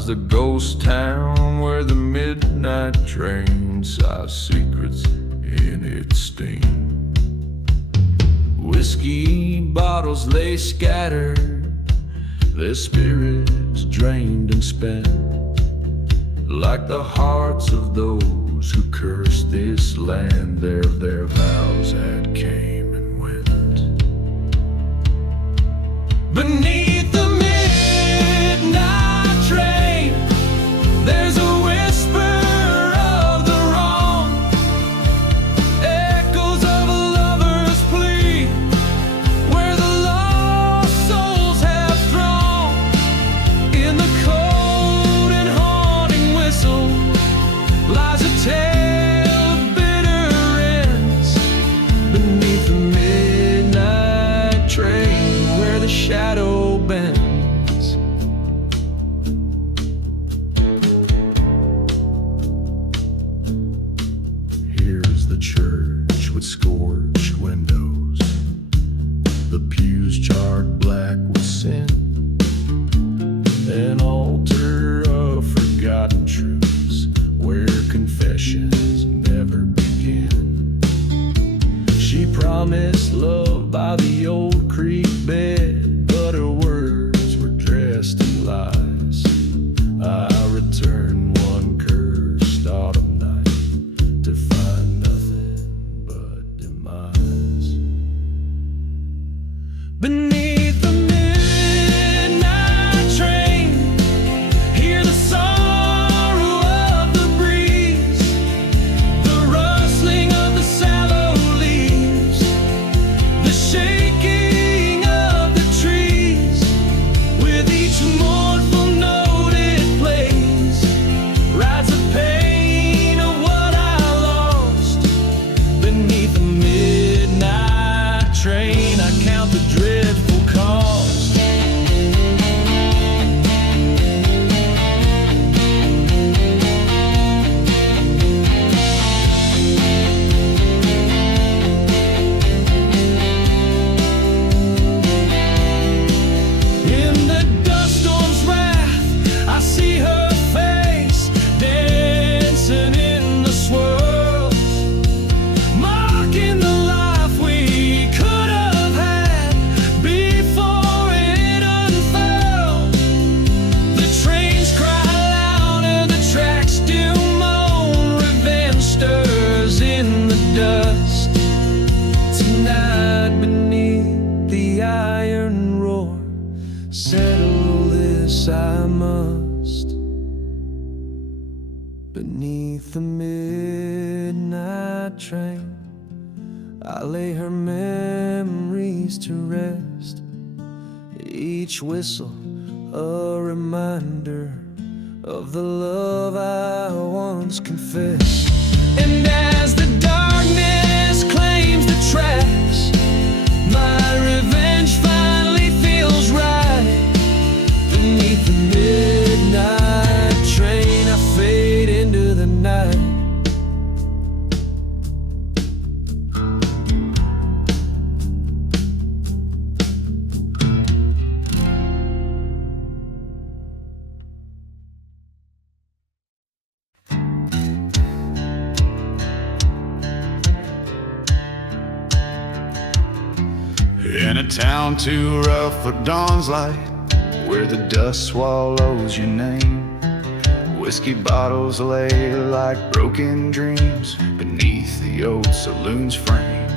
lies the ghost town where the midnight train sighs secrets in its steam. Whiskey bottles lay scattered, their spirits drained and spent, like the hearts of those who cursed this land. Their vows had came and went. Beneath the midnight train, there's a whisper of the wrong, echoes of a lover's plea, where the lost souls have thronged. In the cold and haunting whistle lies a tale of bitter ends. Beneath the midnight train, where the shadow bends. Here's the church with scorched windows, the pews charred black with sin, an altar of forgotten truths where confessions never begin. She promised love by the old creek bed, but her words were dressed in lies. I returned one cursed autumn night to find nothing but demise. Beneath the midnight train, hear the sorrow of the breeze, the rustling of the sallow leaves, the shaking of the trees. With each mournful note it plays, rides the pain of what I lost. Beneath the midnight train, I count the dreadful cost. In the dust storm's wrath, I see her face dancing in the swirls, mocking the life we could have had before it unfurled. The trains cry louder, the tracks still moan, revenge stirs in the dust. Tonight beneath the iron roar, settle this I must. Beneath the midnight train, I lay her memories to rest. Each whistle a reminder of the love I once confessed. And as the darkness claims the tracks, my revenge finally feels right. Beneath the midnight train, I fade into the night. In a town too rough for dawn's light, where the dust swallows your name, whiskey bottles lay like broken dreams beneath the old saloon's frame.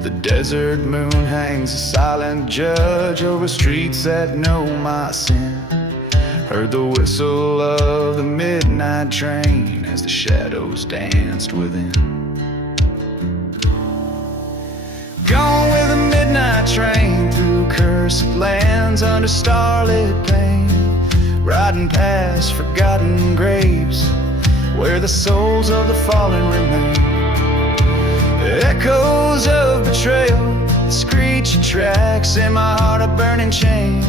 The desert moon hangs a silent judge over streets that know my sin. Heard the whistle of the midnight train as the shadows danced within. Gone with the midnight train through cursed lands under starlit pain, riding past forgotten graves where the souls of the fallen remain. Echoes of betrayal, the screech of tracks in my heart, a burning chain.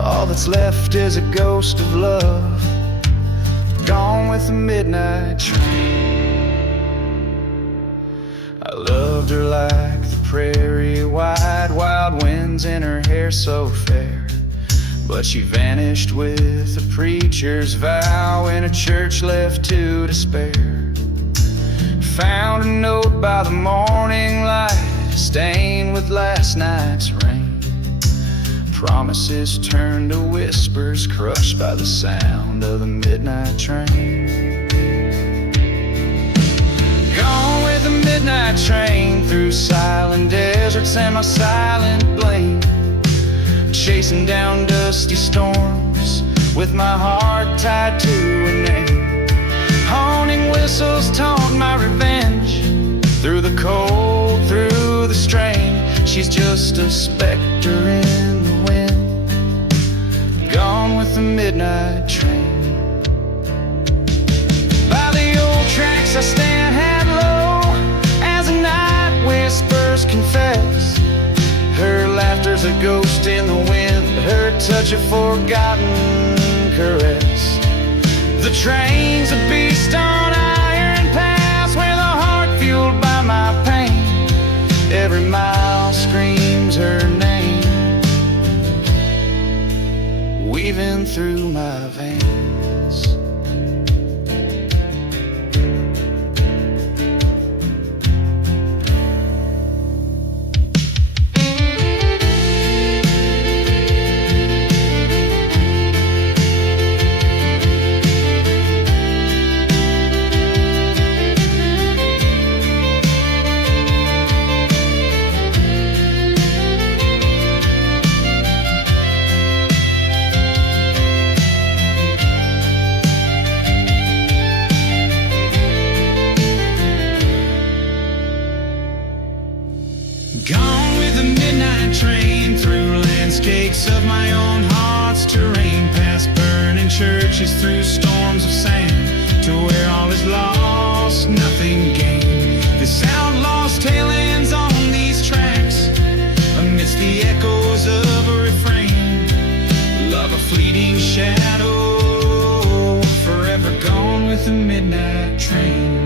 All that's left is a ghost of love, gone with the midnight train. I loved her like the prairie wide, wild winds in her hair so fair, but she vanished with a preacher's vow in a church left to despair. Found a note by the morning light, stained with last night's rain. Promises turned to whispers, crushed by the sound of the midnight train. Gone with the midnight train through silent deserts and my silent blame, chasing down dusty storms with my heart tied to a name. Haunting whistles taunt my revenge, through the cold, through the strain. She's just a specter in the wind, gone with the midnight train. By the old tracks I stand head low, as the night whispers confess. Her laughter's a ghost in the wind, her touch a forgotten caress. The train's a beast on iron paths, where the heart fueled by my pain. Every mile screams her name, weaving through my veins. Gone with the midnight train, through landscapes of my own heart's terrain, past burning churches, through storms of sand, to where all is lost, nothing gained. This outlaw's tale ends on these tracks, amidst the echoes of a refrain. Love a fleeting shadow, forever gone with the midnight train.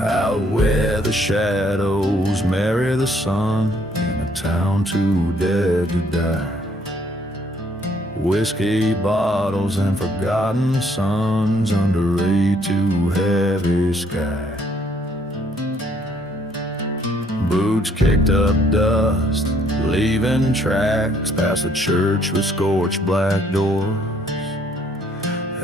Out where the shadows marry the sun, in a town too dead to die. Whiskey bottles and forgotten suns under a too heavy sky. Boots kicked up dust, leaving tracks past the church with scorched black doors.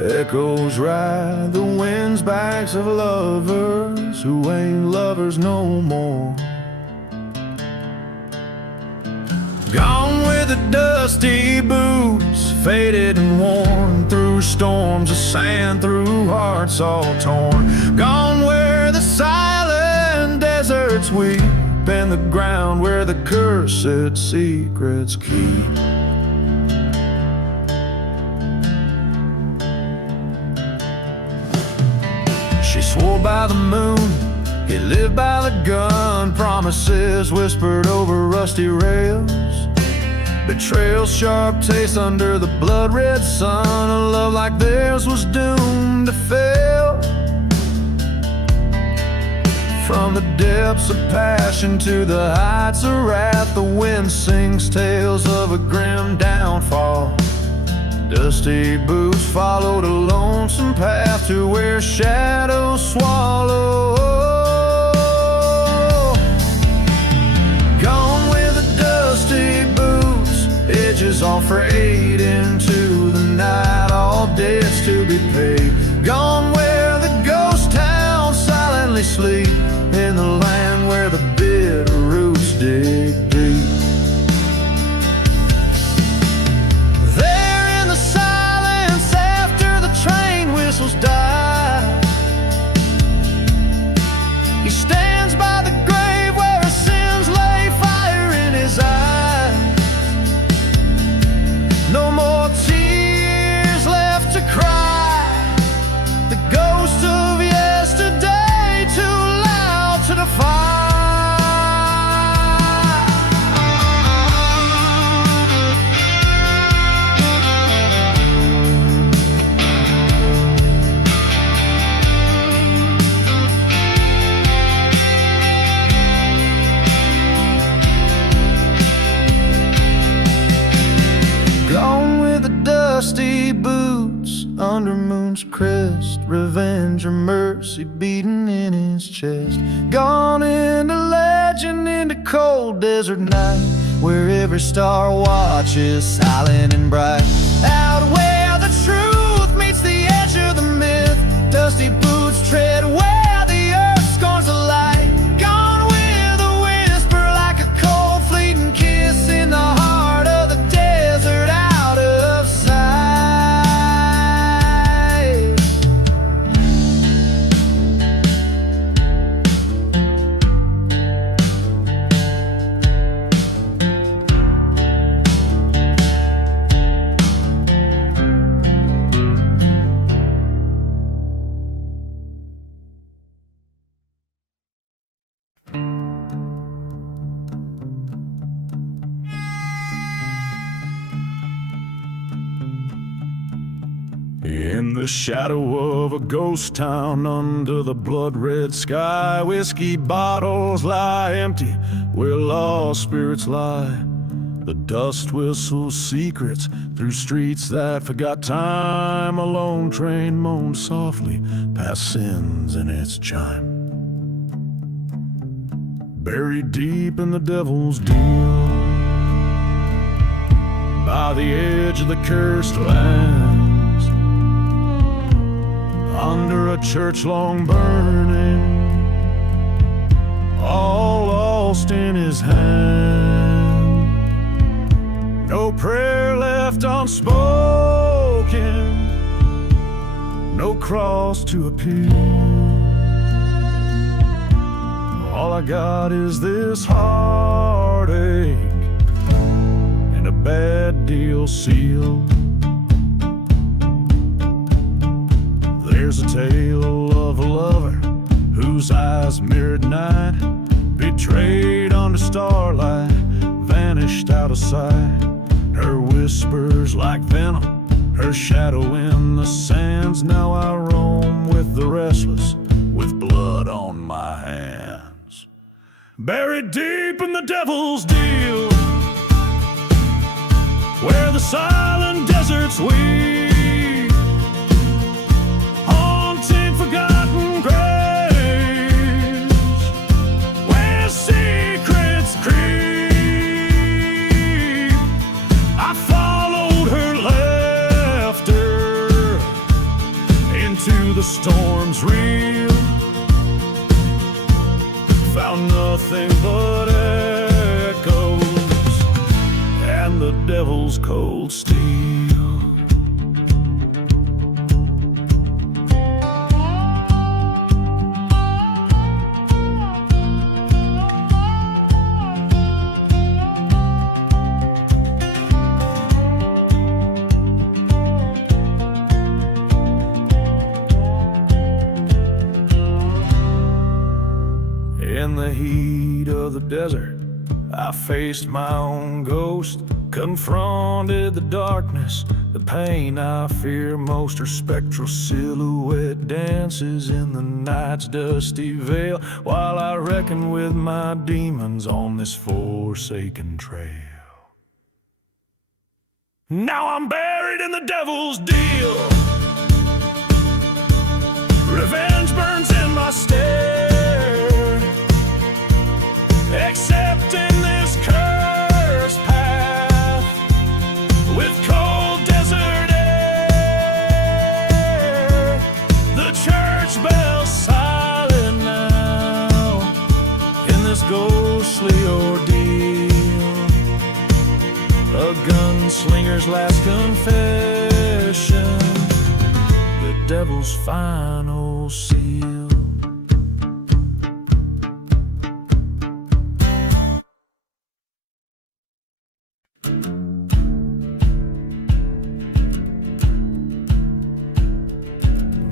Echoes ride the wind's backs of lovers who ain't lovers no more. Gone with the dusty boots, faded and worn, through storms of sand, through hearts all torn. Gone where the silent deserts weep, and the ground where the cursed secrets keep. She swore by the moon, he lived by the gun. Promises whispered over rusty rails, betrayal's sharp taste under the blood-red sun. A love like theirs was doomed to fail. From the depths of passion to the heights of wrath, the wind sings tales of a grim downfall. Dusty boots followed a lonesome path to where shadows swallow. Gone with the dusty boots, edges all frayed, into the night, all debts to be paid. Gone where the ghost towns silently sleep, in the land where the bitter roots dig deep. Whistles die. He stands by the grave where his sins lay, fire in his eyes. No more tears left to cry. The ghost of yesterday too dusty boots under moon's crest, revenge or mercy beating in his chest. Gone into legend, into cold desert night, where every star watches silent and bright. Out where the truth meets the edge of the myth, dusty boots tread where the earth scorns the light. Gone with a whisper like a cold fleeting kiss in the heart of the desert, out of sight. In the shadow of a ghost town under the blood-red sky, whiskey bottles lie empty where lost spirits lie. The dust whistles secrets through streets that forgot time. A lone train moans softly past sins in its chime. Buried deep in the devil's deal, by the edge of the cursed lands, under a church long burning, all lost in his hand. No prayer left unspoken, no cross to appeal. All I got is this heartache and a bad deal sealed. There's a tale of a lover whose eyes mirrored night, betrayed under starlight, vanished out of sight. Her whispers like venom, her shadow in the sands. Now I roam with the restless, with blood on my hands. Buried deep in the devil's deal, where the silent deserts weep, haunting forgotten graves, where secrets creep. I followed her laughter into the storm's reel, found nothing but echoes and the devil's cold steel. In the heat of the desert, I faced my own ghost, confronted the darkness, the pain I fear most. Her spectral silhouette dances in the night's dusty veil, while I reckon with my demons on this forsaken trail. Now I'm buried in the devil's deal, revenge burns in my stare, accepting this cursed path with cold desert air. The church bell's silent now in this ghostly ordeal, a gunslinger's last confession, the devil's final seal.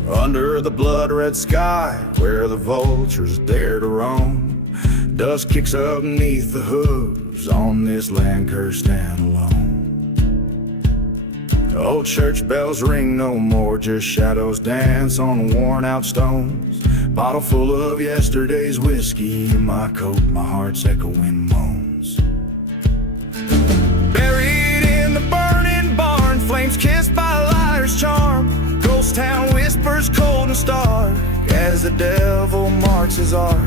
Under the blood-red sky, where the vultures dare to roam, dust kicks up beneath the hooves on this land cursed and alone. Old church bells ring no more, just shadows dance on worn-out stones. Bottle full of yesterday's whiskey in my coat, my heart's echoing moans. Buried in the burning barn, flames kissed by as the devil marks his ark.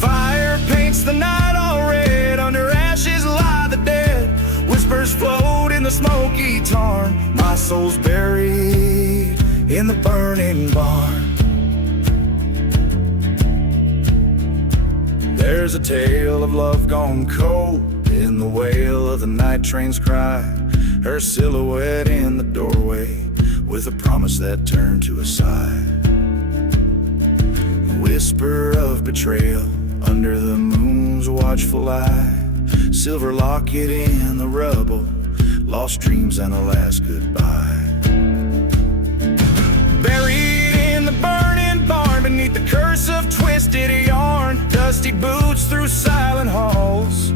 Fire paints the night all red, under ashes lie the dead. Whispers float in the smoky tarn, my soul's buried in the burning barn. There's a tale of love gone cold in the wail of the night train's cry. Her silhouette in the doorway with a promise that turned to a sigh. A whisper of betrayal under the moon's watchful eye. Silver locket in the rubble, lost dreams and a last goodbye. Buried in the burning barn beneath the curse of twisted yarn. Dusty boots through silent halls,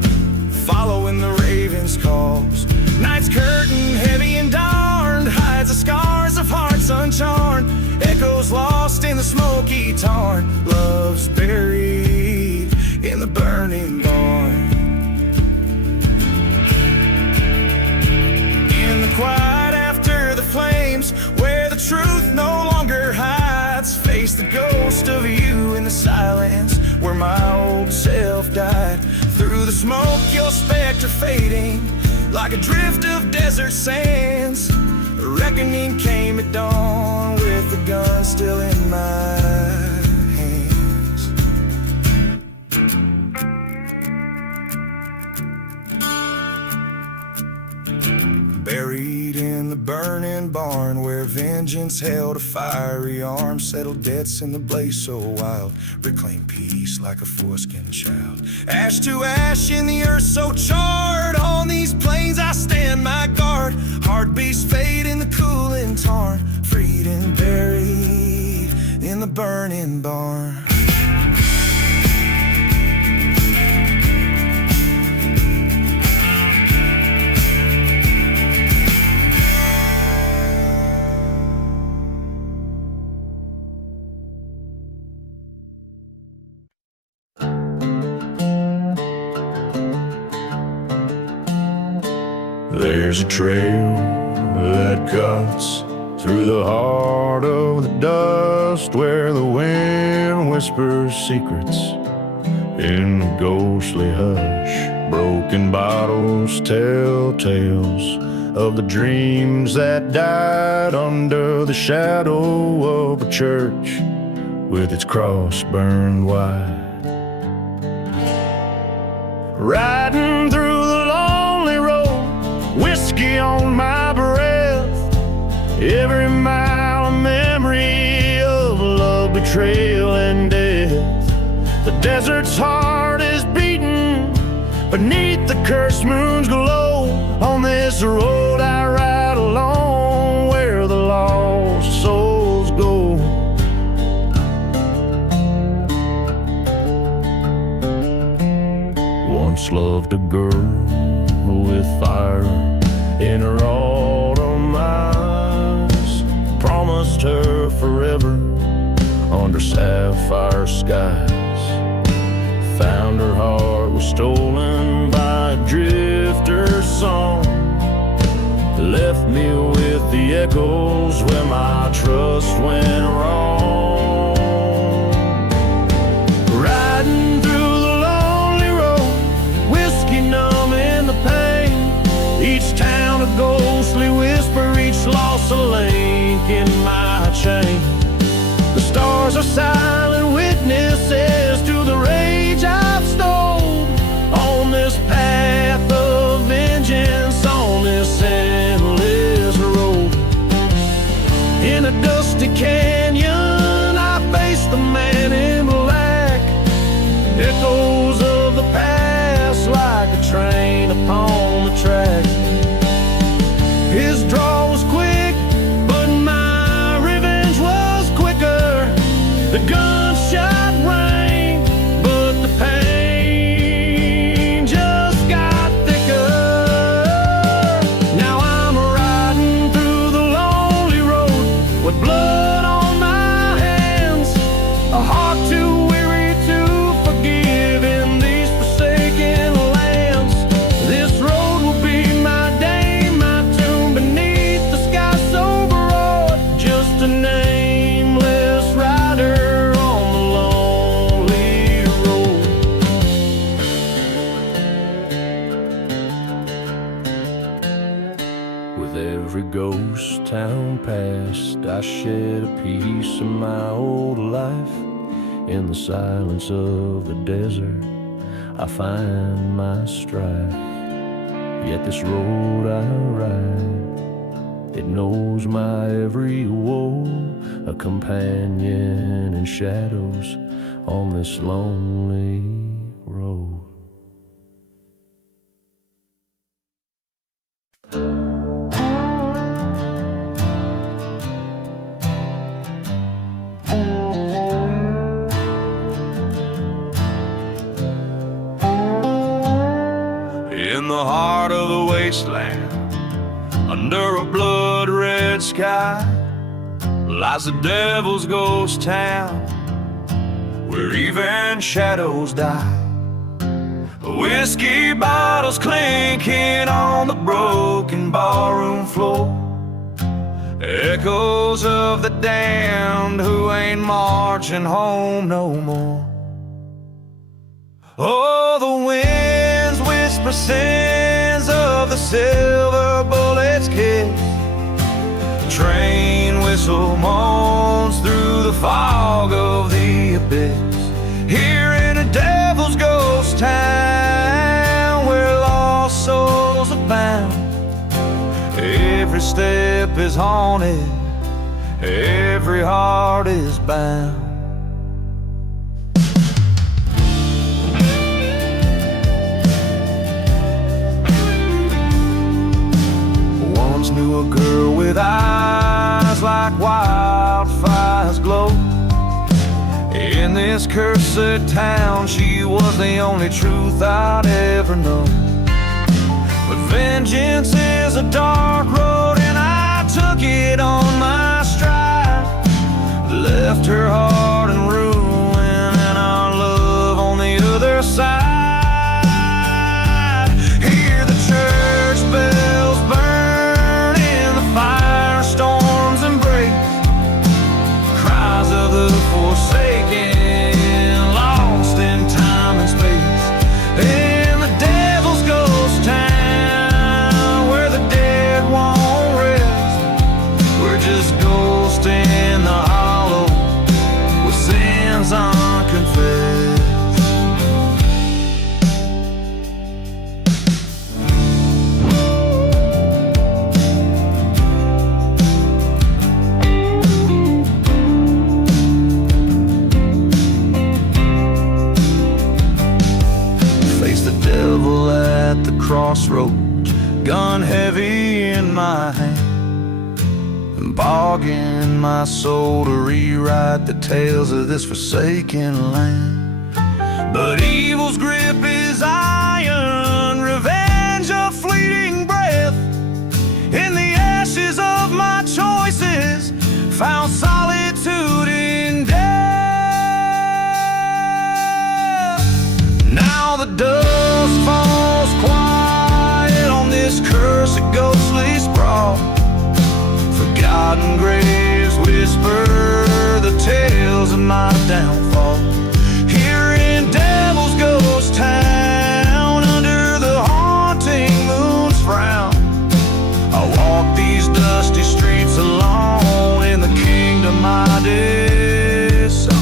following the raven's calls. Night's curtain heavy and darned hides the scars of hearts uncharmed. Echoes lost in the smoky tarn. Love's buried in the burning barn. In the quiet after the flames, where the truth no longer hides, face the ghost of you in the silence where my old self died. Through the smoke your specter fading like a drift of desert sands. A reckoning came at dawn with the gun still in my hands. Buried in the burning barn where vengeance held a fiery arm. Settled debts in the blaze so wild, reclaim peace like a foreskin child. Ash to ash in the earth so charred, on these plains I stand my guard. Heartbeats fade in the cooling tarn, freed and buried in the burning barn. There's a trail that cuts through the heart of the dust, where the wind whispers secrets in the ghostly hush. Broken bottles tell tales of the dreams that died under the shadow of a church with its cross burned white. Riding through the lonely road, whiskey on my breath, every mile a memory of love, betrayal, and death. The desert's heart is beating beneath the cursed moon's glow. On this road I ride alone, where the lost souls go. Once loved a girl with fire in her autumn eyes, promised her forever under sapphire skies. Found her heart was stolen by a drifter's song, left me with the echoes where my trust went wrong. Riding through the lonely road, whiskey numbing the pain, each town a ghostly whisper, each loss a link in my chain. The stars are silent witnesses to the rage I've stole on this path of vengeance, on this endless road. In a dusty canyon I face the man in black, echoes of the past like a train upon the track. His draw was quick, but my revenge was quicker. The gunshot rang, but the pain just got thicker. Now I'm riding through the lonely road with blood on my hands, a heart too weary to forgive in these forsaken lands. This road Every ghost town past, I shed a piece of my old life. In the silence of the desert, I find my strife. Yet this road I ride, it knows my every woe, a companion in shadows on this lonely road. In the heart of the wasteland, under a blood-red sky, lies the devil's ghost town, where even shadows die. Whiskey bottles clinking on the broken ballroom floor, echoes of the damned who ain't marching home no more. Oh, the winds whisper sins of the silver bullet's kiss. Train whistle moans through the fog of the abyss. Here in a devil's ghost town, where lost souls are bound, every step is haunted, every heart is bound. Once knew a girl with eyes like wildfires glow. In this cursed town, she was the only truth I'd ever know. But vengeance is a dark road, and I took it on my stride. Left her heart in ruin and our love on the other side. Hear the church bells burn in the firestorm's embrace, cries of the forsaken, lost in time and space. In the devil's ghost town, where the dead won't rest, we're just ghosts in the hollow with sins unconfessed. Face the devil at the crossroads, gun heavy in my hand, bogging my soul to rewrite the tales of this forsaken land. But evil's grip is iron, revenge a fleeting breath. In the ashes of my choices, found solitude in death. Now the dust falls quiet on this cursed ghostly sprawl. Forgotten graves whisper the tales of my downfall. Here in Devil's Ghost Town, under the haunting moon's frown, I walk these dusty streets alone in the kingdom I disown.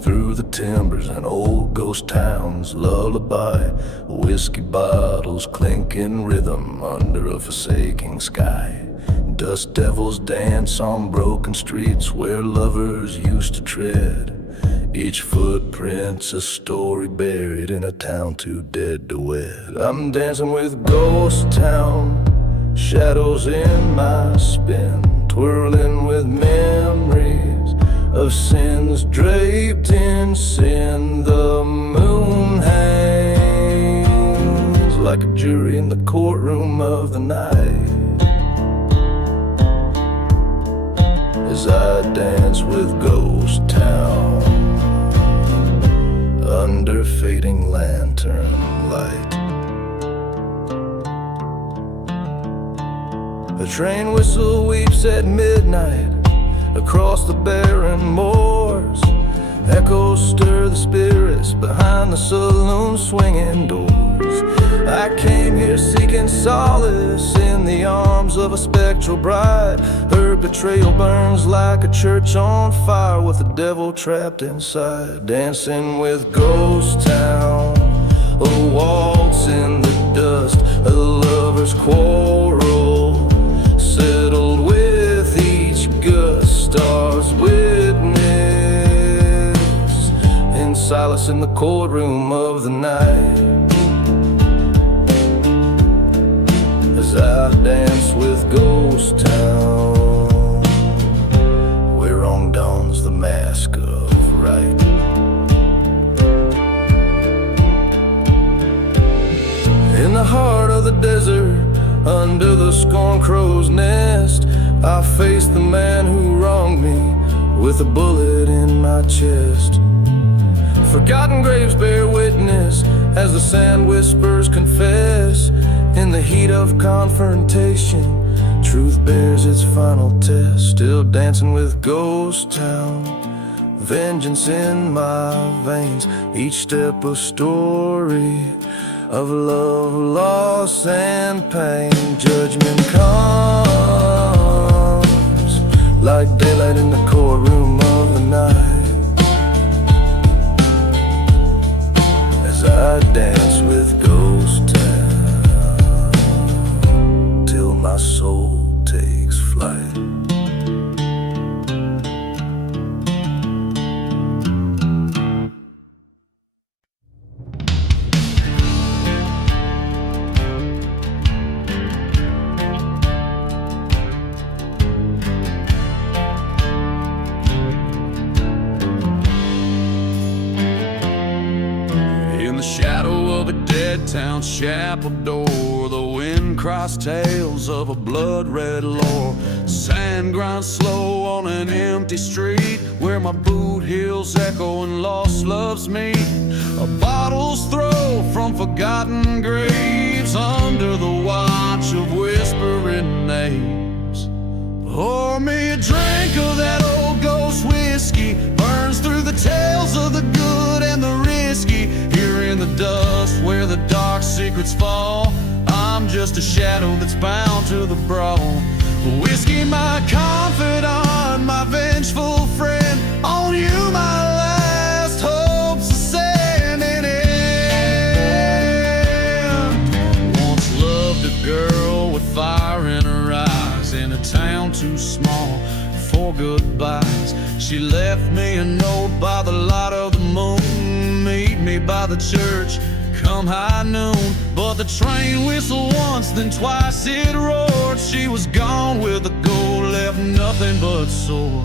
Through the timbers, an old ghost town's lullaby. Whiskey bottles clinking rhythm under a forsaking sky. Dust devils dance on broken streets where lovers used to tread. Each footprint's a story buried in a town too dead to wed. I'm dancing with ghost town, shadows in my spin, twirling with memories of sins draped in sin. The moon hangs like a jury in the courtroom of the night. As I dance with Ghost Town under fading lantern light. A train whistle weeps at midnight across the barren moors. Echoes stir the spirits behind the saloon swinging doors. I came here seeking solace in the arms of a spectral bride. Her betrayal burns like a church on fire with the devil trapped inside. Dancing with Ghost Town, a waltz in the dust, a lover's quarrel settled with each gust. Stars witness in silence in the courtroom of the night. As I dance with Ghost Town, where wrong dawns the mask of right. In the heart of the desert, under the scorn crow's nest, I face the man who wronged me with a bullet in my chest. Forgotten graves bear witness as the sand whispers confess. In the heat of confrontation, truth bears its final test. Still dancing with Ghost Town, vengeance in my veins, each step a story of love, loss, and pain. Judgment comes like daylight in the courtroom of the night. As I dance with Ghost Town till my soul takes flight. Town chapel door, the wind crossed tales of a blood-red lore. Sand grinds slow on an empty street where my boot heels echo and lost loves meet. A bottle's throw from forgotten graves under the watch of whispering names. Pour me a drink of that old ghost whiskey, burns through the tales of the good and the risky. Here in the dust where the dark secrets fall, I'm just a shadow that's bound to the brawl. Whiskey, my confidant, my vengeful friend. On you, my last hopes are sending in. Once loved a girl with fire in her eyes, in a town too small for goodbyes. She left me a note by the light of the moon. Meet me by the church come high noon. But the train whistled once, then twice it roared. She was gone with the gold, left nothing but sore.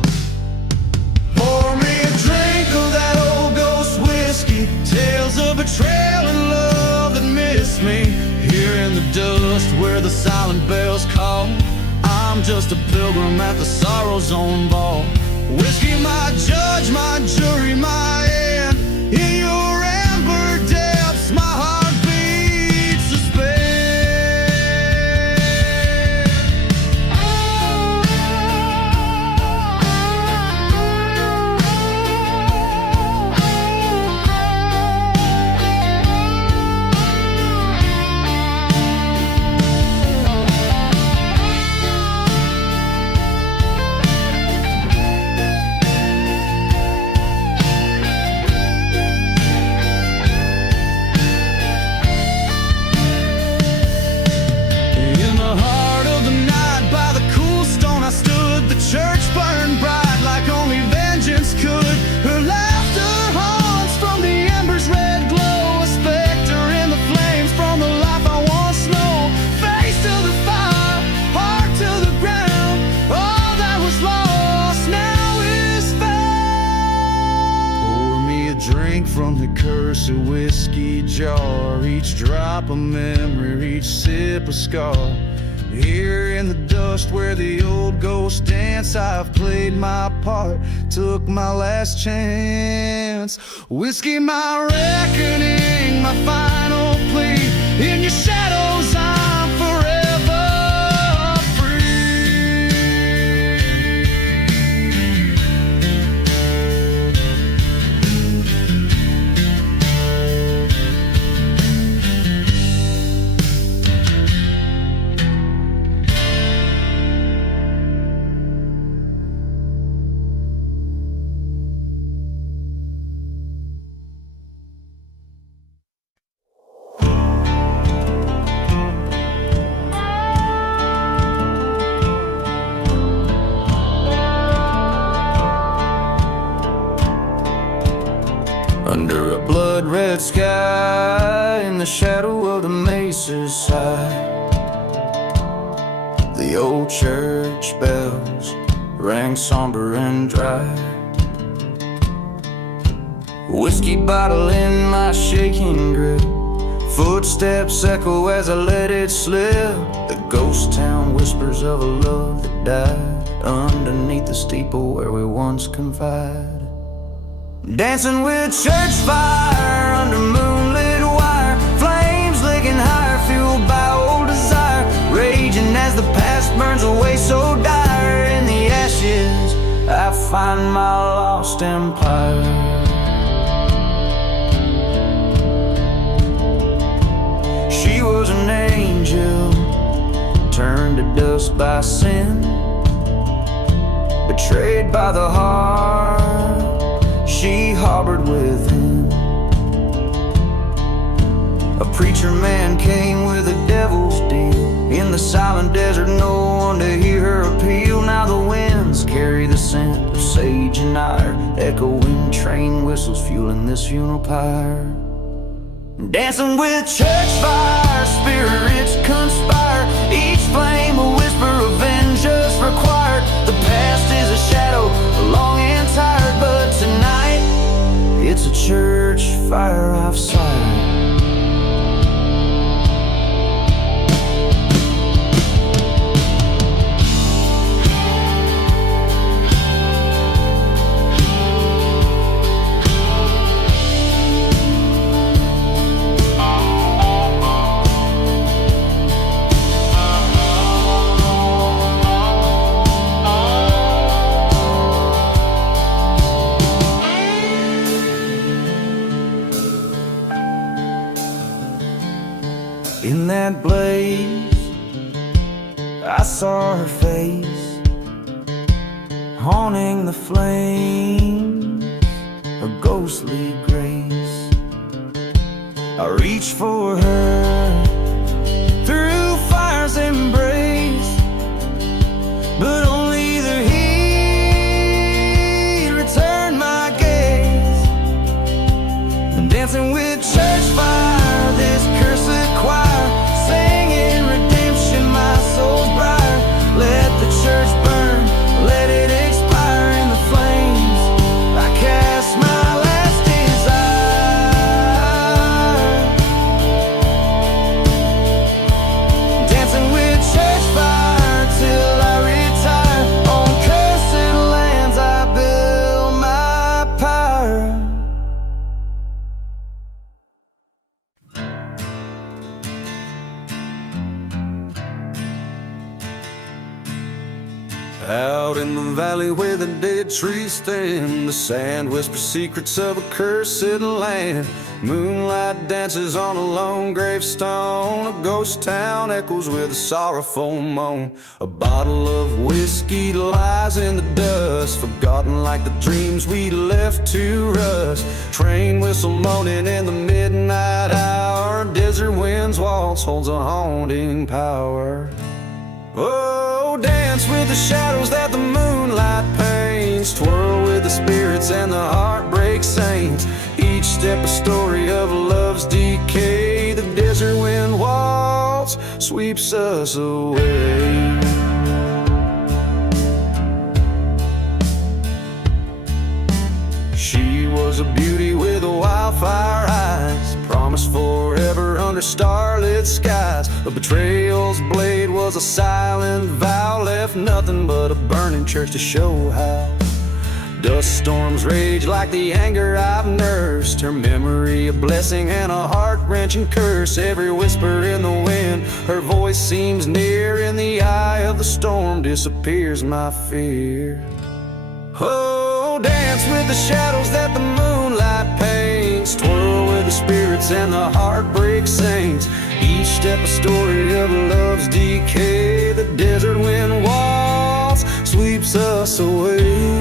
Pour me a drink of that old ghost whiskey, tales of betrayal and love that missed me. Here in the dust where the silent bells call, I'm just a pilgrim at the sorrow's own ball. Whiskey, my judge, my jury, my end. In your amber depths, my heart beats suspend. drink from the cursed whiskey jar, each drop a memory, each sip a scar. Here in the dust where the old ghosts dance, I've played my part, took my last chance. Whiskey my reckoning, my final plea. In your shadows I'm forever free. Under a blood-red sky, in the shadow of the mesa's side, the old church bells rang somber and dry. Whiskey bottle in my shaking grip, footsteps echo as I let it slip. The ghost town whispers of a love that died underneath the steeple where we once confided. Dancing with church fire under moonlit wire, flames licking higher, fueled by old desire, raging as the past burns away so dire. In the ashes I find my lost empire. She was an angel, turned to dust by sin, betrayed by the heart she harbored within. A preacher man came with a devil's deal. In the silent desert, no one to hear her appeal. Now the winds carry the scent of sage and ire, echoing train whistles fueling this funeral pyre. Dancing with church fire, spirits conspire, each flame a whisper of vengeance required. The past is a shadow, long and tired, but tonight it's a church fire I've sired. In that blaze, I saw her face, haunting the flames, a ghostly grace. I reached for her through fire's embrace, but only the heat returned my gaze. Dancing with church fire, this cursed choir, singing redemption, my soul's briar. Let the church burn, let it expire in the flames. I cast my last desire. Dancing with church fire till I retire. On cursed lands I build my pyre. Out in the valley where the dead trees stand, the sand whispers secrets of a cursed land. Moonlight dances on a lone gravestone, a ghost town echoes with a sorrowful moan. A bottle of whiskey lies in the dust, forgotten like the dreams we left to rust. Train whistle moaning in the midnight hour, desert winds waltz holds a haunting power. Oh, dance with the shadows that the moonlight paints, twirl with the spirits and the heartbreak saints. Each step a story of love's decay, the desert wind waltz sweeps us away. She She was a beauty with wildfire eyes, promised forever under starlit skies. A betrayal's blade was a silent vow, left nothing but a burning church to show how. Dust storms rage like the anger I've nursed, her memory a blessing and a heart-wrenching curse. Every whisper in the wind, her voice seems near. In the eye of the storm disappears my fear. Oh, dance with the shadows that the moonlight paints, twirl with the spirits and the heartbreak saints. Each step a story of love's decay. The desert wind waltz sweeps us away.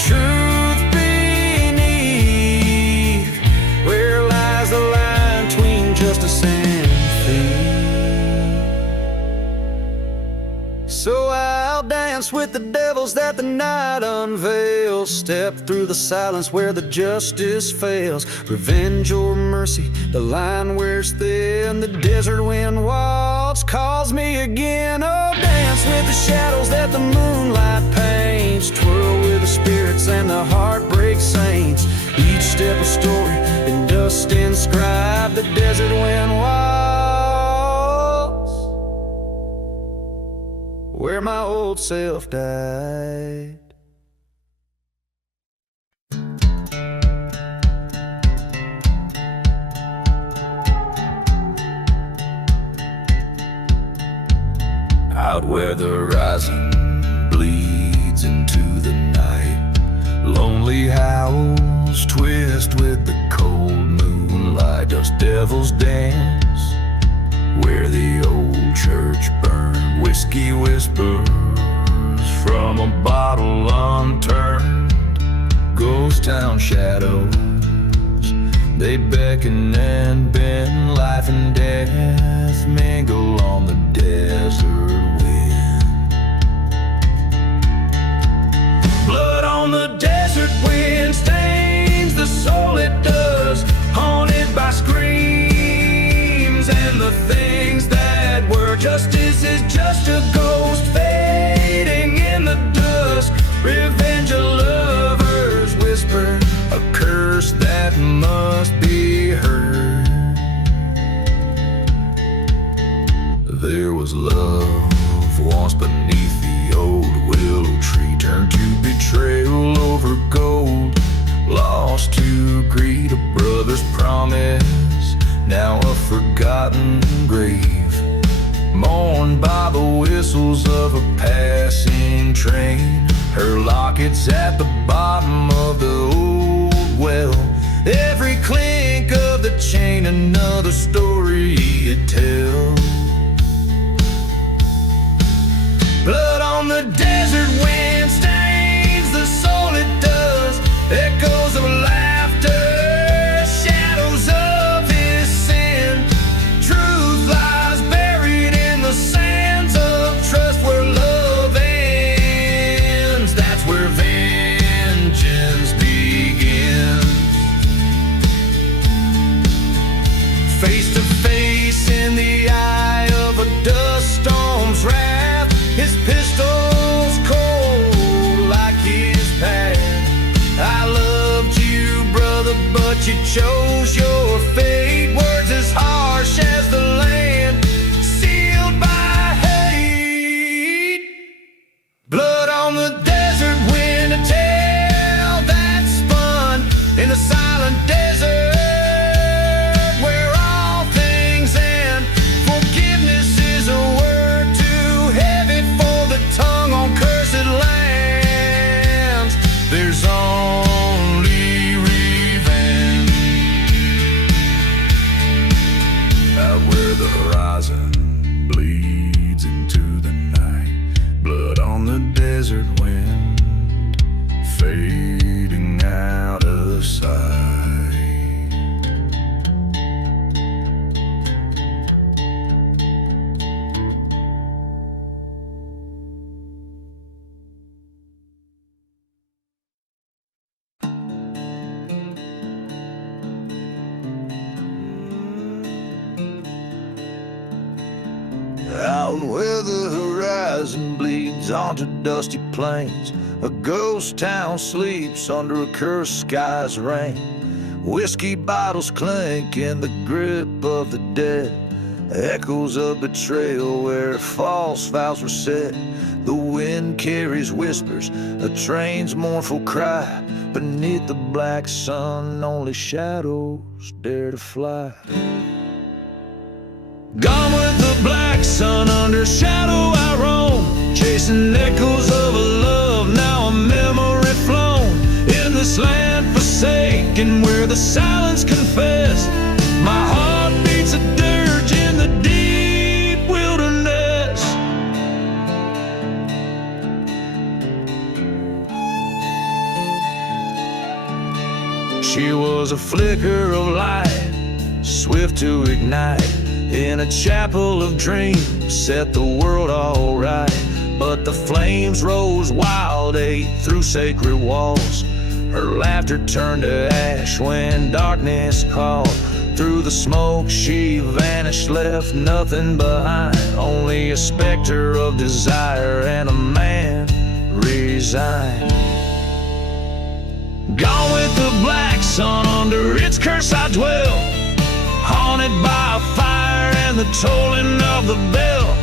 Truth beneath, where lies the line between justice and fate. So I'll dance with the devils that the night unveils, step through the silence where the justice fails. Revenge or mercy, the line wears thin. The desert wind waltz calls me again. Oh, dance with the shadows that the moonlight paints, twirl with the spirits and the heartbreak saints. Each step a story in dust inscribed. The desert wind waltz where my old self died. Out where the horizon bleeds into the night, lonely howls twist with the cold moonlight. Does devils dance where the old church burned? Whiskey whispers from a bottle unturned. Ghost town shadows, they beckon and bend. Life and death mingle on the desert wind. Blood on the desert wind stains the soul it does, haunted by screams and the things that were. Justice is just a ghost fading in the dusk. Revenge a lover's whisper, a curse that must be heard. There was love once beneath the old willow tree, turned to betrayal over gold, lost to greed, a brother's promise, now a forgotten grave. Mourned by the whistles of a passing train, her locket's at the bottom of the old well. Every clink of the chain, another story it tells. Blood on the desert wind stains the soul it does. Echoes of laughter, shadows of his sin. Truth lies buried in the sands of trust. Where love ends, that's where vengeance begins. Face to face in the eye of a dust storm's wrath, his pistol's cold like his past. I loved you, brother, but you chose your fate. Words as harsh as the land, sealed by hate. Blood on the desert wind, a tale that spun in the silent desert. There's only revenge. fading out of sight. Out where the horizon bleeds onto dusty plains, a ghost town sleeps under a cursed sky's rain. Whiskey bottles clink in the grip of the dead, echoes of betrayal where false vows were set. The wind carries whispers, a train's mournful cry. Beneath the black sun, only shadows dare to fly. Gone with the black sun, under shadow I roam, chasing echoes of a love, now a memory flown. In this land forsaken, where the silence confess, my heart beats a dirge in the deep wilderness. She was a flicker of light, swift to ignite. In a chapel of dreams, set the world all right. But the flames rose wild, ate through sacred walls. Her laughter turned to ash when darkness called. Through the smoke she vanished, left nothing behind, only a specter of desire and a man resigned. Gone with the black sun, under its curse I dwell, haunted by a fire and the tolling of the bell.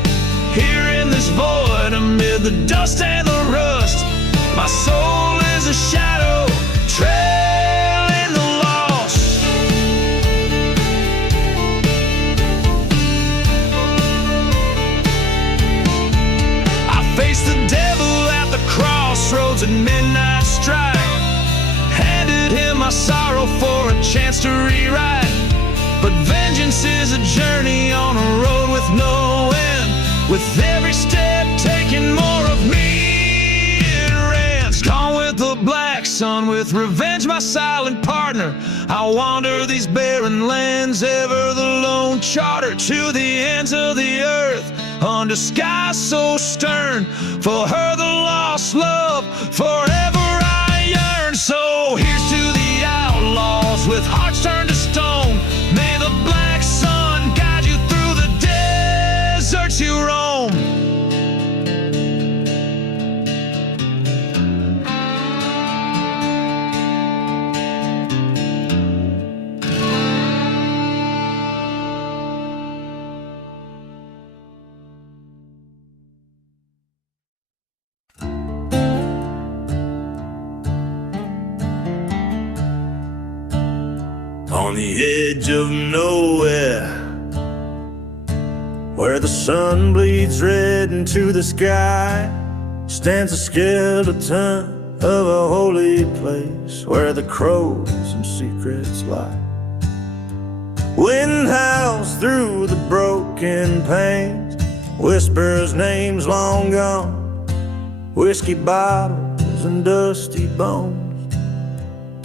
Here in this void, amid the dust and the rust, my soul is a shadow, trailing the lost. I face the devil at the crossroads at midnight strike, handed him my sorrow for a chance to rewrite. But vengeance is a journey on a road with no end, with every step taking more of me it rents. Gone with the black sun, with revenge my silent partner, I wander these barren lands, ever the lone charter to the ends of the earth, under skies so stern. For her the lost love, forever I yearn. So here's to the outlaws with hearts turned to stone. May the black sun guide you through the deserts you roam. On the edge of nowhere, where the sun bleeds red into the sky, stands a skeleton of a holy place, where the crows and secrets lie. Wind howls through the broken panes, whispers names long gone, whiskey bottles and dusty bones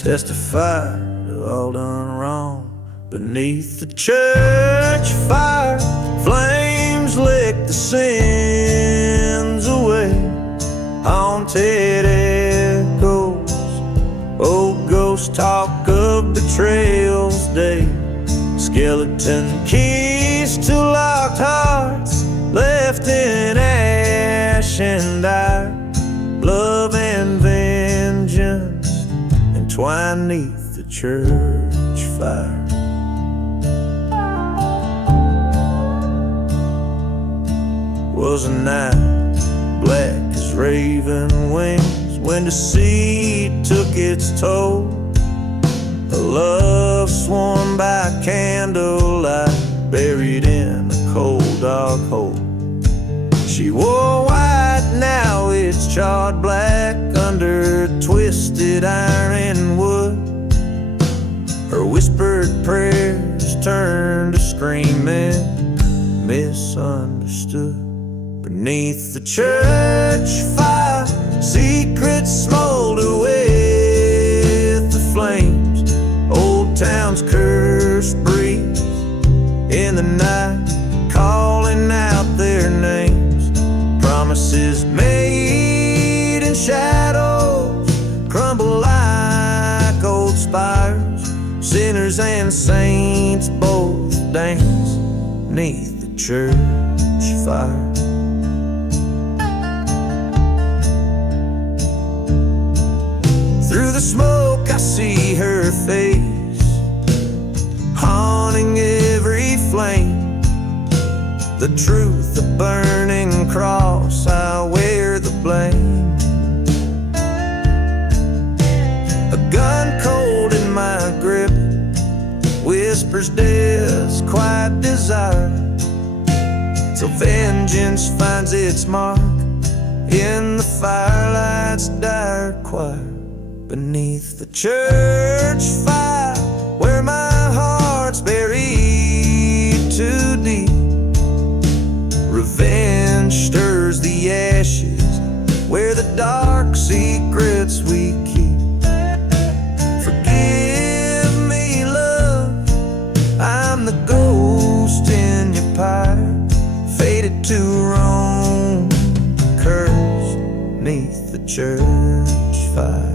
testify all done wrong. Beneath the church fire, flames lick the sins away. Haunted echoes, old ghosts talk of betrayal's day. Skeleton keys to locked hearts, left in ash and ire. Love and vengeance entwined neath the church fire. Was a night black as raven wings, when deceit took its toll. A love sworn by candlelight, buried in a cold dark hole. She wore white, now it's charred black, under twisted iron and wood. Her whispered prayers turned to screaming, misunderstood. Beneath the church fire, secrets smolder away. the night, calling out their names. Promises made in shadows crumble like old spires. Sinners and saints both dance neath the church fire. Through the smoke I see her face, haunting every flame. The truth, the burning cross, I wear the blame. A gun cold in my grip whispers death's quiet desire, till vengeance finds its mark in the firelight's dire choir. Beneath the church fire, where my heart's buried too deep, revenge stirs the ashes where the dark secrets we keep. Forgive me, love, I'm the ghost in your pyre, fated to roam, cursed neath the church fire.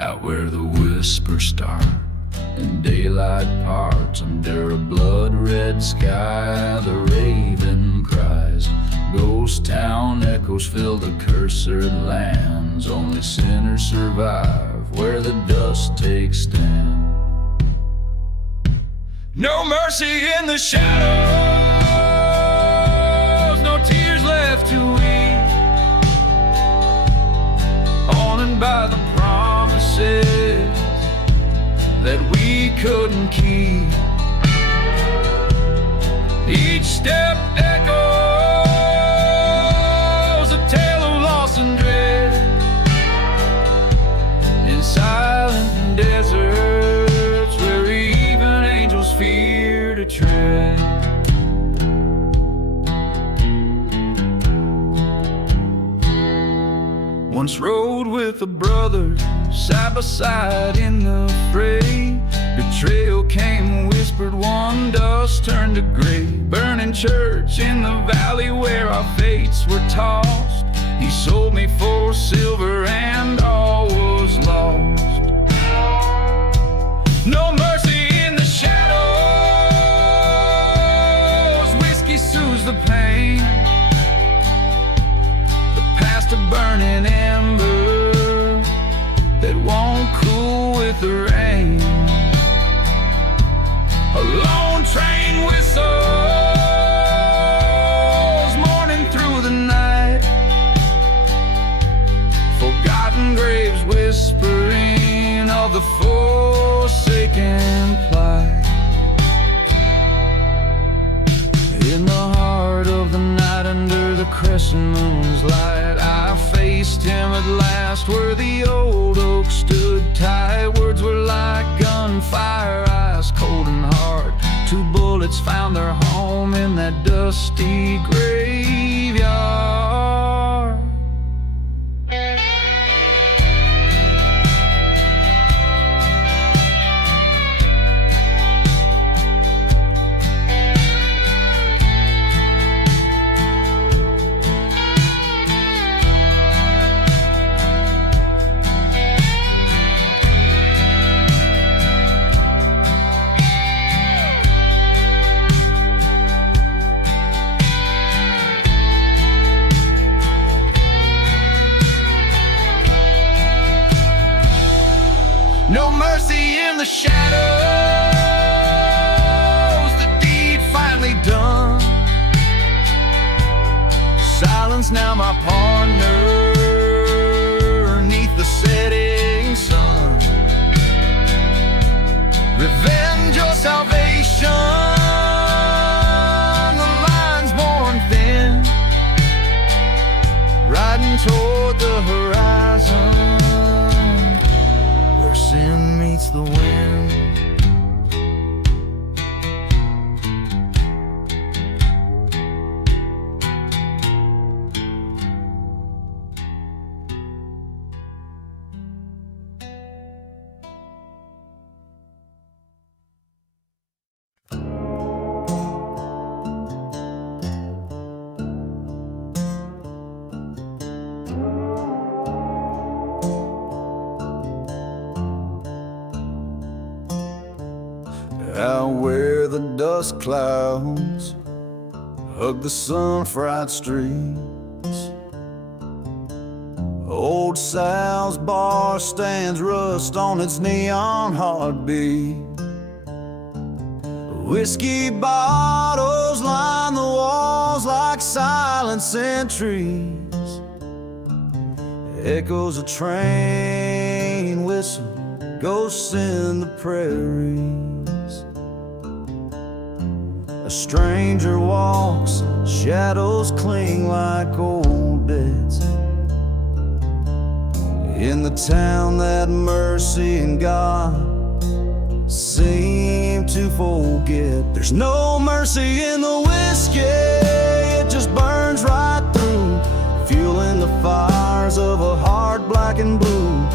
Out where the whispers start and daylight parts, under a blood-red sky the raven cries. Ghost town echoes fill the cursed lands. Only sinners survive where the dust takes stand. No mercy in the shadows, no tears left to weep, haunted by the promises that we couldn't keep. Each step echoes a tale of loss and dread in silent deserts where even angels fear to tread. Once rode with a brother, side by side in the fray. Betrayal came whispered, one dust turned to gray. Burning church in the valley where our fates were tossed. He sold me for silver and all was lost. No mercy in the shadows, whiskey soothes the pain. The past a burning ember that won't cool with the rain. A lone train whistles, mourning through the night. Forgotten graves whispering of the forsaken plight. In the heart of the night, under the crescent moon's light, I faced him at last where the old oak stood tight. Words were like gunfire, ice cold and hard. 2 bullets found their home in that dusty graveyard. No mercy in the shadows, the deed finally done. Silence now my partner, neath the setting sun. Revenge or salvation, the line's worn thin, riding toward the horizon. Send me down where the dust clouds hug the sun-fried streets. Old Sal's bar stands rust on its neon heartbeat. Whiskey bottles line the walls like silent sentries. Echoes of train whistle, ghosts in the prairies. A stranger walks, shadows cling like old debts. In the town that mercy and God seem to forget. There's no mercy in the whiskey, it just burns right through, fueling the fires of a heart black and blue.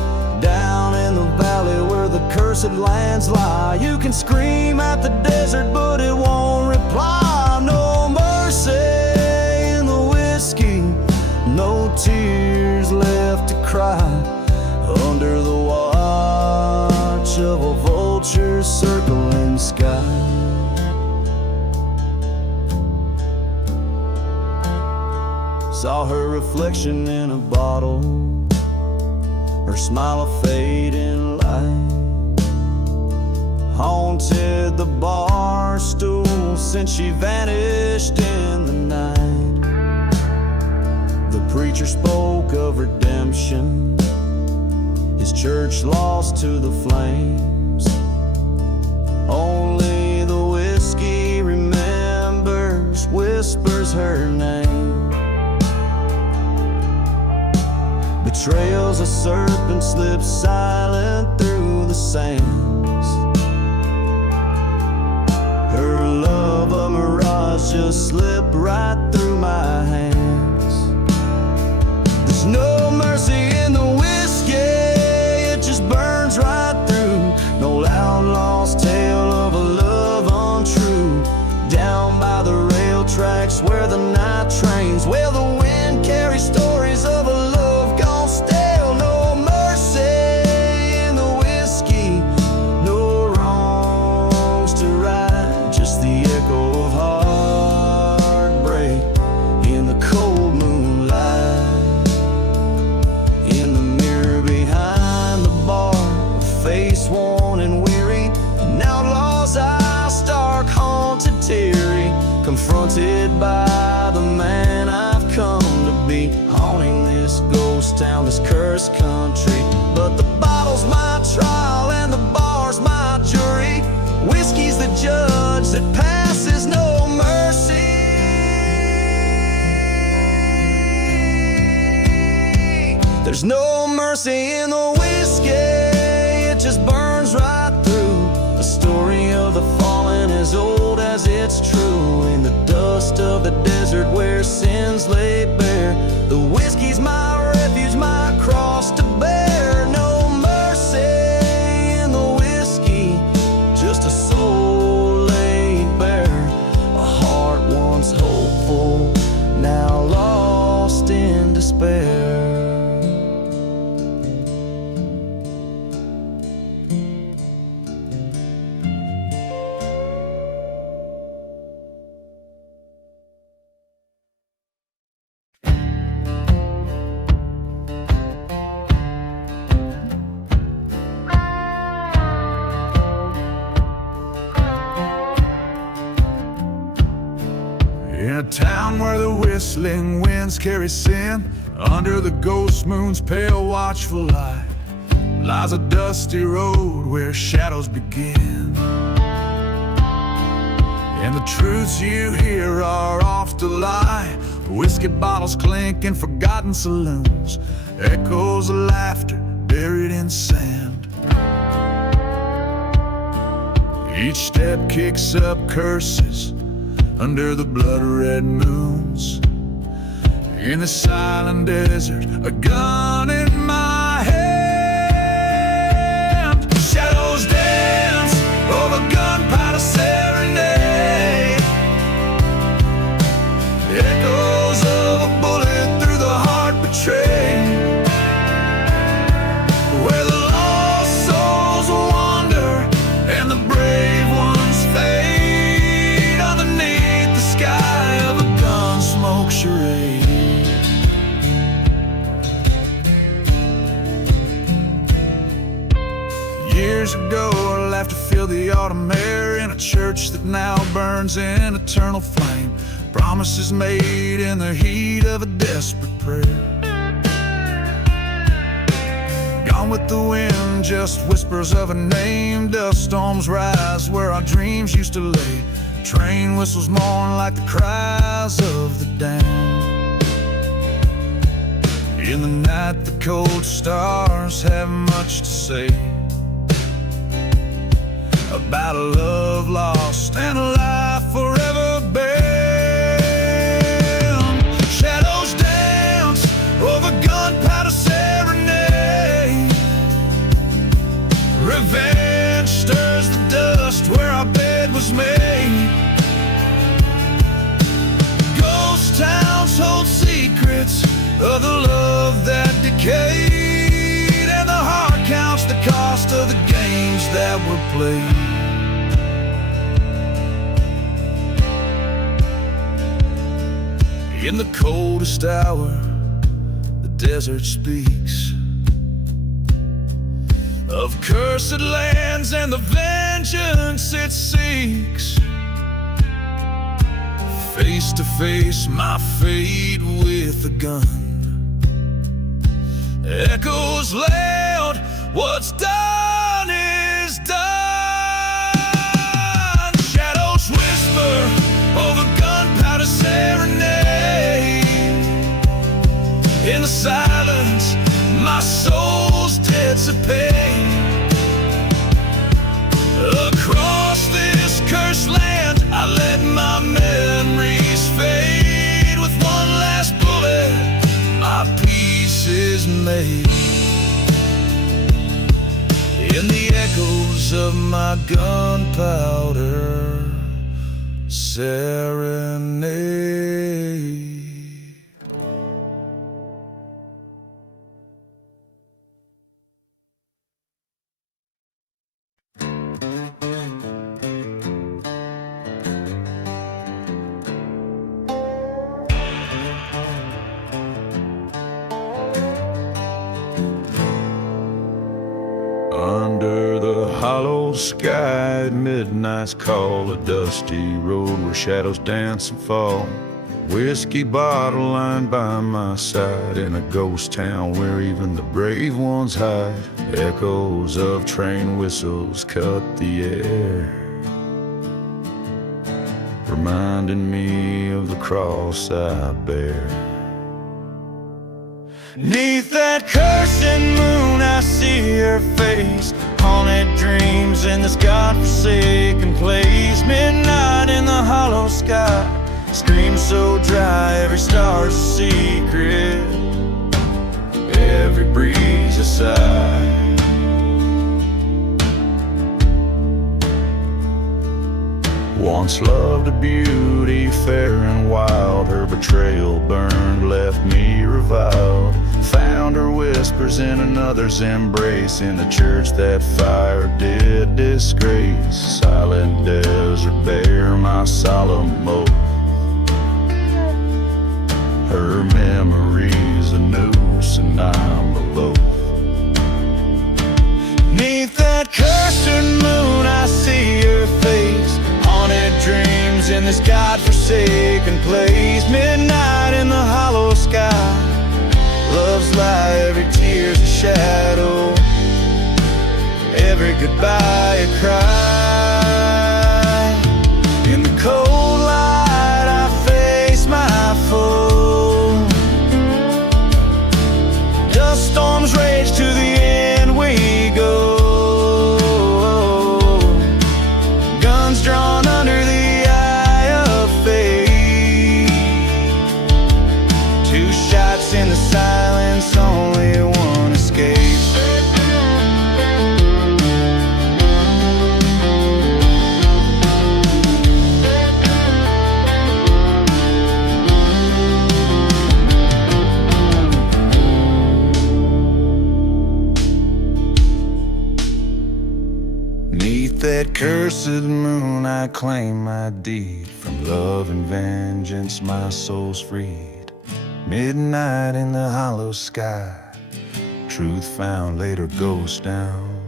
Down in the valley where the cursed lands lie, you can scream at the desert but it won't reply. No mercy in the whiskey, no tears left to cry, under the watch of a vulture circling sky. Saw her reflection in a bottle, her smile a fading light. Haunted the bar stool since she vanished in the night. The preacher spoke of redemption, his church lost to the flames. Only the whiskey remembers, whispers her name. Betrayal's a serpent slips silent through the sands. Her love a mirage just slipped right through my hands. There's no mercy in the whiskey, it just burns right through. No outlaw's tale of a love untrue. Down by the rail tracks where the night trains, where the wind carries stories of a love gone stale. No mercy in the whiskey, no wrongs to right, just the echo of heartbreak in the cold moonlight. In the mirror behind the bar, a face worn and weary, an outlaw's eyes stark, haunted, teary, confronted by the man I've come to be, haunting this ghost town, this cursed country. But the bottle's my trial and the bar's my jury. Whiskey's the judge that passes no mercy. There's no mercy in the whiskey, it just burns right through. The story of the fallen as old as it's true. In the dust of the desert where sins lay bare, the whiskey's my refuge, my cross to bear. No mercy in the whiskey, just a soul laid bare. A heart once hopeful, now lost in despair. In a town where the whistling winds carry sin, under the ghost moon's pale watchful light, lies a dusty road where shadows begin. And the truths you hear are oft a lie. Whiskey bottles clink in forgotten saloons, echoes of laughter buried in sand. Each step kicks up curses under the blood-red moons. In the silent desert, a gun in my hand. Shadows dance over gunpowder serenade. Echoes of a bullet through the heart betrayed. Where the lost souls wander and the brave ones fade. years ago, I laughed to feel the autumn air in a church that now burns in eternal flame. Promises made in the heat of a desperate prayer. Gone with the wind, just whispers of a name. Dust storms rise where our dreams used to lay. Train whistles mourn like the cries of the damned. In the night, the cold stars have much to say about a love lost and a life forever banned. Shadows dance over gunpowder serenade. Revenge stirs the dust where our bed was made. Ghost towns hold secrets of the love that decayed, and the heart counts the cost of the games that were played. In the coldest hour, the desert speaks of cursed lands and the vengeance it seeks. Face to face, my fate with a gun echoes loud, what's done is done. Shadows whisper over gunpowder serenade. In the silence, my soul's dissipate. Across this cursed land, I let my memories fade. With one last bullet, my peace is made. In the echoes of my gunpowder serenade. Under the hollow sky at midnight's call, a dusty road where shadows dance and fall. Whiskey bottle lying by my side in a ghost town where even the brave ones hide. Echoes of train whistles cut the air, reminding me of the cross I bear. 'Neath that cursed moon I see her face, haunted dreams in this godforsaken place. Midnight in the hollow sky, scream so dry, every star's a secret, every breeze a sigh. Once loved a beauty fair and wild, her betrayal burned, left me reviled. Found her whispers in another's embrace, in the church that fire did disgrace. Silent desert bare my solemn oath, her memory's a noose and I'm a loaf. 'Neath that cursed moon I see her face, haunted dreams in this godforsaken place. Midnight in the hollow sky, love's lie, every tear's a shadow, every goodbye a cry. In the cold light I face my foe, dust storms rage to the end we go. Guns drawn under the eye of fate, two shots in the silence, only one escapes. That cursed moon I claim my deed, from love and vengeance my soul's freed. Midnight in the hollow sky, truth found later ghost down,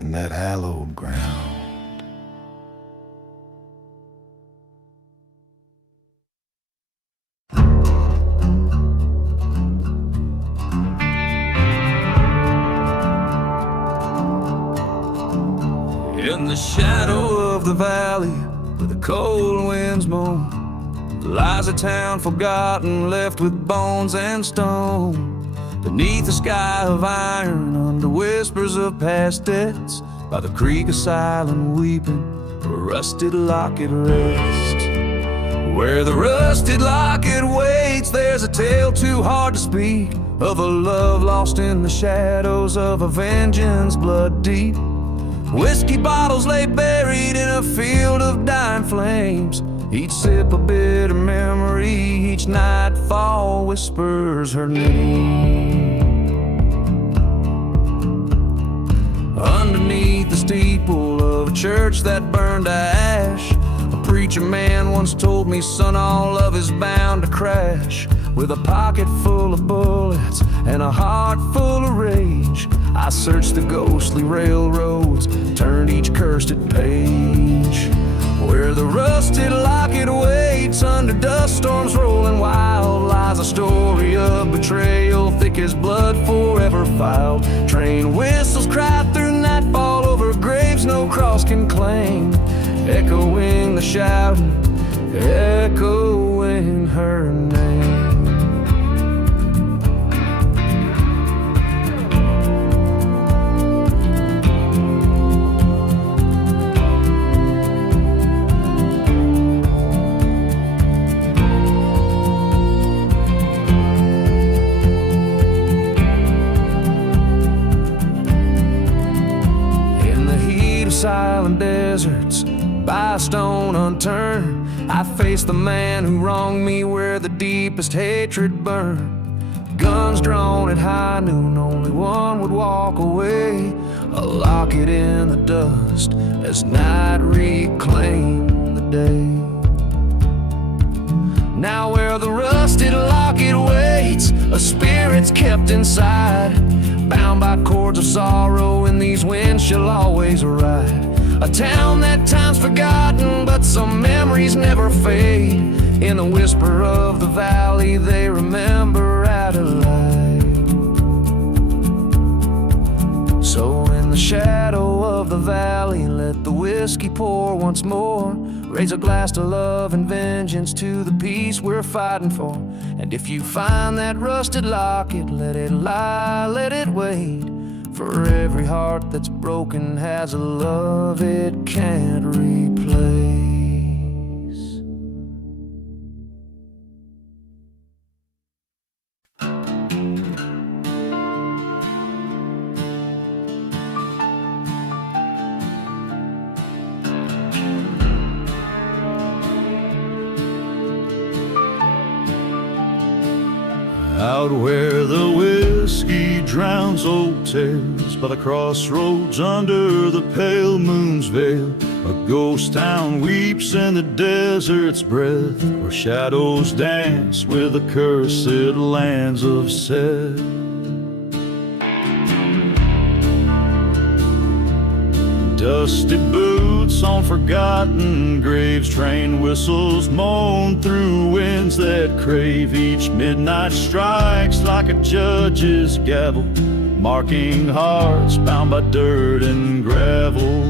in that hallowed ground. In the shadow of the valley where the cold winds moan lies a town forgotten, left with bones and stone. Beneath a sky of iron, under whispers of past debts, by the creek of silent weeping, a rusted locket rests. Where the rusted locket waits, there's a tale too hard to speak, of a love lost in the shadows of a vengeance blood deep. Whiskey bottles lay buried in a field of dying flames, each sip a bitter memory, each nightfall whispers her name. Underneath the steeple of a church that burned to ash, a preacher man once told me, son, all love is bound to crash. With a pocket full of bullets and a heart full of rage, I searched the ghostly railroads, turned each cursed page. Where the rusted locket waits under dust storms rolling wild, lies a story of betrayal, thick as blood forever filed. Train whistles cry through nightfall over graves no cross can claim, echoing the shouting, echoing her name. Silent deserts, by a stone unturned, I faced the man who wronged me where the deepest hatred burned. Guns drawn at high noon, only one would walk away, a locket in the dust as night reclaimed the day. Now where the rusted locket waits, a spirit's kept inside, bound by cords of sorrow, in these winds she'll always ride. A town that time's forgotten, but some memories never fade. In the whisper of the valley, they remember Adelaide. So in the shadow of the valley, let the whiskey pour once more. Raise a glass to love and vengeance, to the peace we're fighting for. And if you find that rusted locket, let it lie, let it wait. For every heart that's broken has a love it can't replace. Out where the whiskey drowns old tales, by the crossroads under the pale moon's veil, a ghost town weeps in the desert's breath, where shadows dance with the cursed lands of Seth. Dusty boots on forgotten graves, train whistles moan through winds that crave. Each midnight strikes like a judge's gavel, marking hearts bound by dirt and gravel.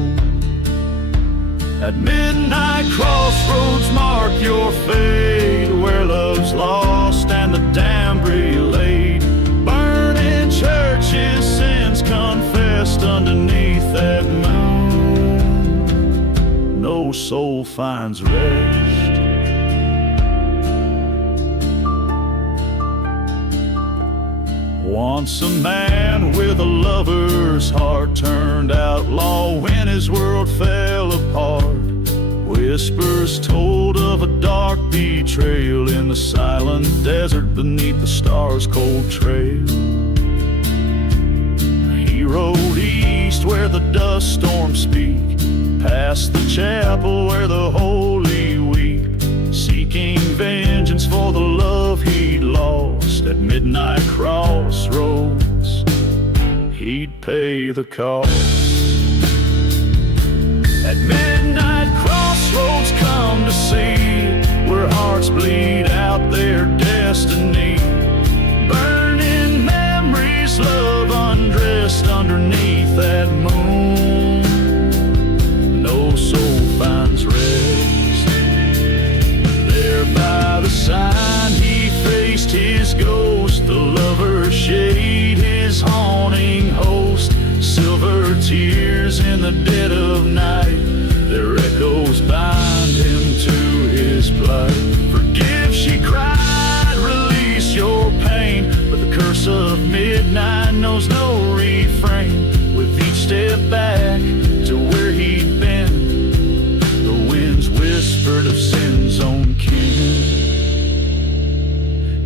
At midnight crossroads mark your fate, where love's lost and the damned relayed. Burning churches, sins confessed underneath that moon. No soul finds rest. Once a man with a lover's heart turned outlaw when his world fell apart. Whispers told of a dark betrayal in the silent desert beneath the stars' cold trail. He rode east where the dust storms speak, past the chapel where the holy weep, seeking vengeance for the love he'd lost. At midnight crossroads, he'd pay the cost. At midnight, crossroads come to see where hearts bleed out their destiny. Burning memories, love undressed underneath that moon. No soul finds rest. There by the sign he faced his ghost, the lover shade, his haunting host. Silver tears in the dead of night, their echoes bind him to his plight. Forgive, she cried, release your pain, but the curse of midnight knows no refrain. With each step back to where he'd been, the winds whispered of sin's own kin.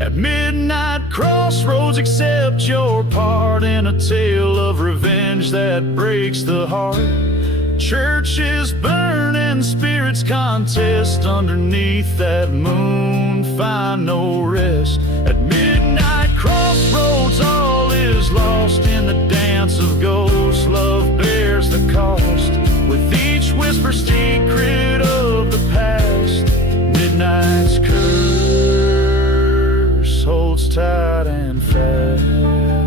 At midnight crossroads, accept your part in a tale of revenge that breaks the heart. Churches burn and spirits contest underneath that moon, find no rest. At midnight crossroads, all is lost in the dance of ghosts. Love bears the cost, with each whisper secret of the past. Midnight's curse holds tight and fast.